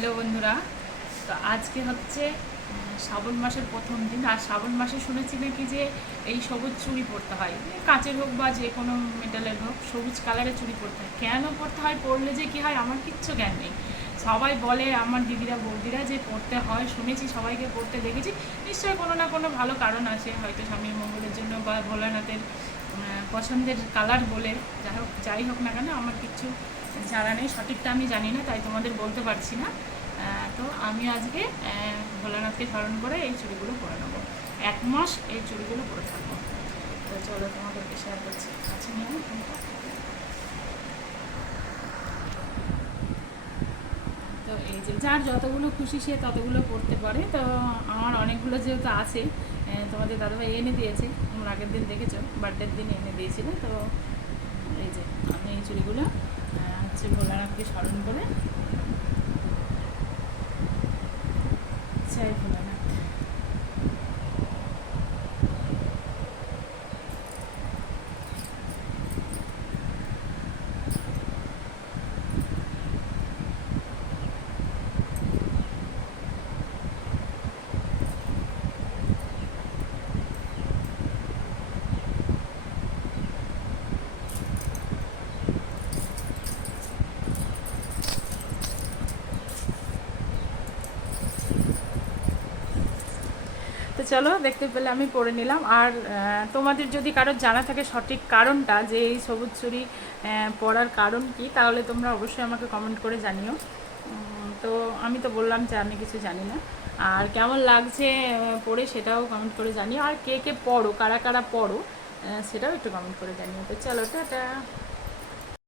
Hello বন্ধুরা, তো আজকে হচ্ছে শ্রাবণ মাসের প্রথম দিন। আর শ্রাবণ মাসে শুনেছি নাকি যে এই সবুজ চুড়ি পরতে হয়, কাঁচের হোক বা যে কোনো মেটালের হোক, সবুজ কালারের চুড়ি পরতে হয়। কেন পরতে হয়, পরলে যে কী হয় আমার কিচ্ছু জ্ঞান নেই। সবাই বলে, আমার দিদিরা বৌদিরা, যে পরতে হয়, শুনেছি, সবাইকে পরতে দেখেছি। নিশ্চয়ই কোনো না কোনো ভালো কারণ আছে, হয়তো স্বামীর মঙ্গলের জন্য বা ভোলানাথের পছন্দের কালার বলে। যাই হোক না কেন, আমার কিচ্ছু জানা নেই, সঠিকটা আমি জানি না, তাই তোমাদের বলতে পারছি না। তো আমি আজকে ভোলানাথকে স্মরণ করে এই চুড়িগুলো পরে নেবো। 1 মাস এই চুড়িগুলো পরে থাকবো। তো চলো তোমাদেরকে শেয়ার করছি। আচ্ছা, নিয়ে আমি ফোনটা। তো এই যে যার যতগুলো খুশি সে ততগুলো পড়তে পারে। তো আমার অনেকগুলো যেহেতু আছে, তোমাদের দাদাভাই এনে দিয়েছে, তোমরা আগের দিন দেখেছো, বার্থডের দিন এনে দিয়েছিল। তো এই যে আমি এই চুড়িগুলো হচ্ছে ভোলানাথকে স্মরণ করে চাই ভোলানাথ। তো চলো, দেখতে পেলে আমি পড়ে নিলাম। আর তোমাদের যদি কারোর জানা থাকে সঠিক কারণটা, যে এই সবুজ চুড়ি পরার কারণ কি, তাহলে তোমরা অবশ্যই আমাকে কমেন্ট করে জানিও। তো আমি তো বললাম যে আমি কিছু জানি না। আর কেমন লাগছে পড়ে, সেটাও কমেন্ট করে জানিও। আর কে কে পড়ো, কারা কারা পড়ো, সেটাও একটু কমেন্ট করে জানিও। তো চলো, টাটা।